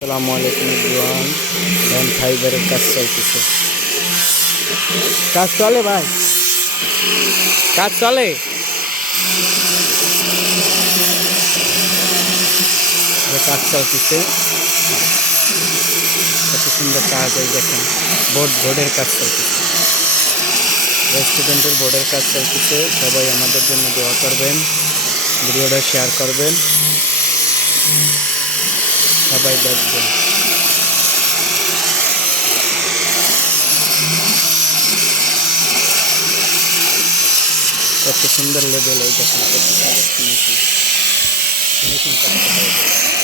আসসালামু আলাইকুম everyone. Band ফাইবারের কাজ চলতেছে। কাজ চলে ভাই, কাজ চলে। কাজ চলতেছে, কত সুন্দর কাজ। এই দেখেন, বোর্ডের কাজ চলতেছে, রেস্টুরেন্টের বোর্ডের কাজ চলতেছে। সবাই আমাদের জন্য দোয়া করবেন, ভিডিওটা শেয়ার করবেন, সবাই দেখবেন। কত সুন্দর লেভেল, এই দেখেন কত সুন্দর ফিনিশিং করতে হবে।